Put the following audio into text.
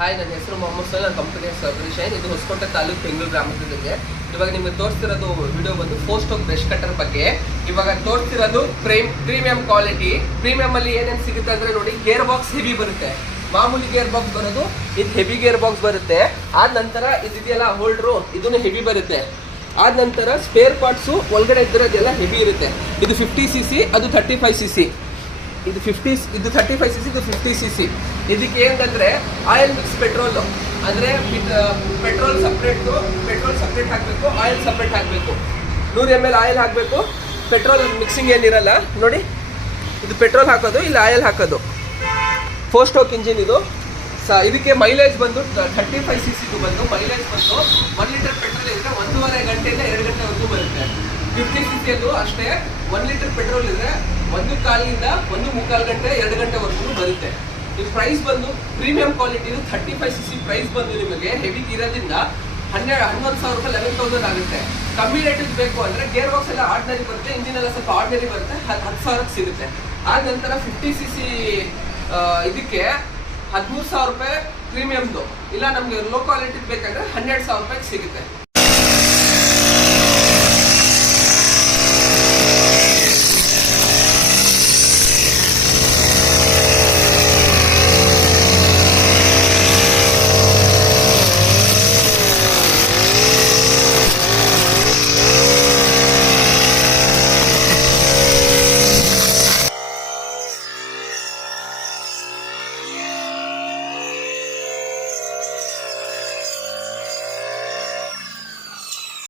Hi, ನನ್ನ ಹೆಸರು ಮೊಹಮ್ಮದ್ ಸಲ್. ನನ್ನ ಕಂಪನಿ ಸರ್ವಿಷನ್. ಇದು ಹೊಸಕೋಟೆ ತಾಲೂಕು ಬೆಂಗಳೂರು ಗ್ರಾಮದಲ್ಲಿ. ಇವಾಗ ನಿಮಗೆ ತೋರಿಸ್ತಿರೋದು ವಿಡಿಯೋ ಬಂದು 4 ಸ್ಟ್ರೋಕ್ ಬ್ರಷ್ ಕಟ್ಟರ್ ಬಗ್ಗೆ. ಇವಾಗ ತೋರಿಸ್ತಿರೋದು ಪ್ರೀಮಿಯಂ ಕ್ವಾಲಿಟಿ. ಪ್ರೀಮಿಯಂ ಅಲ್ಲಿ ಏನೇನು ಸಿಗುತ್ತೆ ಅಂದ್ರೆ ನೋಡಿ, ಗೇರ್ ಬಾಕ್ಸ್ ಹೆವಿ ಬರುತ್ತೆ. ಮಾಮೂಲಿ ಗೇರ್ ಬಾಕ್ಸ್ ಬರೋದು, ಇದು ಹೆವಿ ಗೇರ್ ಬಾಕ್ಸ್ ಬರುತ್ತೆ. ಆದ ನಂತರ ಇದೆಯಲ್ಲ ಹೋಲ್ಡ್ರು, ಇದನ್ನು ಹೆವಿ ಬರುತ್ತೆ. ಆದ ನಂತರ ಸ್ಪೇರ್ ಪಾರ್ಟ್ಸು ಒಳಗಡೆ ಇದ್ದಿರೋದೆಲ್ಲ ಹೆವಿ ಇರುತ್ತೆ. ಇದು 50cc, ಅದು 35cc. ಇದು 35cc, ಇದು 50cc. ಇದಕ್ಕೆ ಏನಂದ್ರೆ ಆಯಿಲ್ ಮಿಕ್ಸ್ ಪೆಟ್ರೋಲು, ಅಂದರೆ ಪೆಟ್ರೋಲ್ ಸಪ್ರೇಟ್ ಹಾಕಬೇಕು, ಆಯಿಲ್ ಸಪ್ರೇಟ್ ಹಾಕಬೇಕು. 100 ml ಆಯಿಲ್ ಹಾಕಬೇಕು. ಪೆಟ್ರೋಲ್ ಮಿಕ್ಸಿಂಗ್ ಏನಿರಲ್ಲ ನೋಡಿ. ಇದು ಪೆಟ್ರೋಲ್ ಹಾಕೋದು, ಇಲ್ಲಿ ಆಯಿಲ್ ಹಾಕೋದು. 4 ಸ್ಟ್ರೋಕ್ ಇಂಜಿನ್ ಇದು. ಇದಕ್ಕೆ ಮೈಲೇಜ್ ಬಂದು 35cc ಬಂದು ಮೈಲೇಜ್ ಬಂದು 1 ಲೀಟರ್ ಪೆಟ್ರೋಲ್ ಇದ್ರೆ 1.5 ಗಂಟೆಯಿಂದ 2 ಗಂಟೆವರೆಗೂ ಬರುತ್ತೆ. 50cc ಅದು ಅಷ್ಟೇ. 1 ಲೀಟರ್ ಪೆಟ್ರೋಲ್ ಇದ್ರೆ 1.25 ಗಂಟೆ 2 ಗಂಟೆವರೆಗೂ ಬರುತ್ತೆ. ಈ ಪ್ರೈಸ್ ಬಂದು ಪ್ರೀಮಿಯಂ ಕ್ವಾಲಿಟಿ 35cc ಪ್ರೈಸ್ ಬಂದು ನಿಮಗೆ ಹೆವಿ ಇರೋದ್ರಿಂದ 11,000 ರೂಪಾಯಿ, 11,000 ಆಗುತ್ತೆ. ಕಮ್ಮಿ ರೇಟಿಗೆ ಬೇಕು ಅಂದರೆ ಗೇರ್ ಬಾಕ್ಸ್ ಎಲ್ಲ ಆರ್ಡಿನರಿ ಬರುತ್ತೆ, ಇಂಜಿನ್ ಎಲ್ಲ ಸ್ವಲ್ಪ ಆರ್ಡಿನರಿ ಬರುತ್ತೆ, 10,000ಕ್ಕೆ ಸಿಗುತ್ತೆ. ಆದ ನಂತರ 50cc ಇದಕ್ಕೆ 13,000 ರೂಪಾಯಿ ಪ್ರೀಮಿಯಮ್ದು. ಇಲ್ಲ ನಮಗೆ ಲೋ ಕ್ವಾಲಿಟಿ ಬೇಕಂದ್ರೆ 12,000 ರೂಪಾಯಿಗೆ ಸಿಗುತ್ತೆ.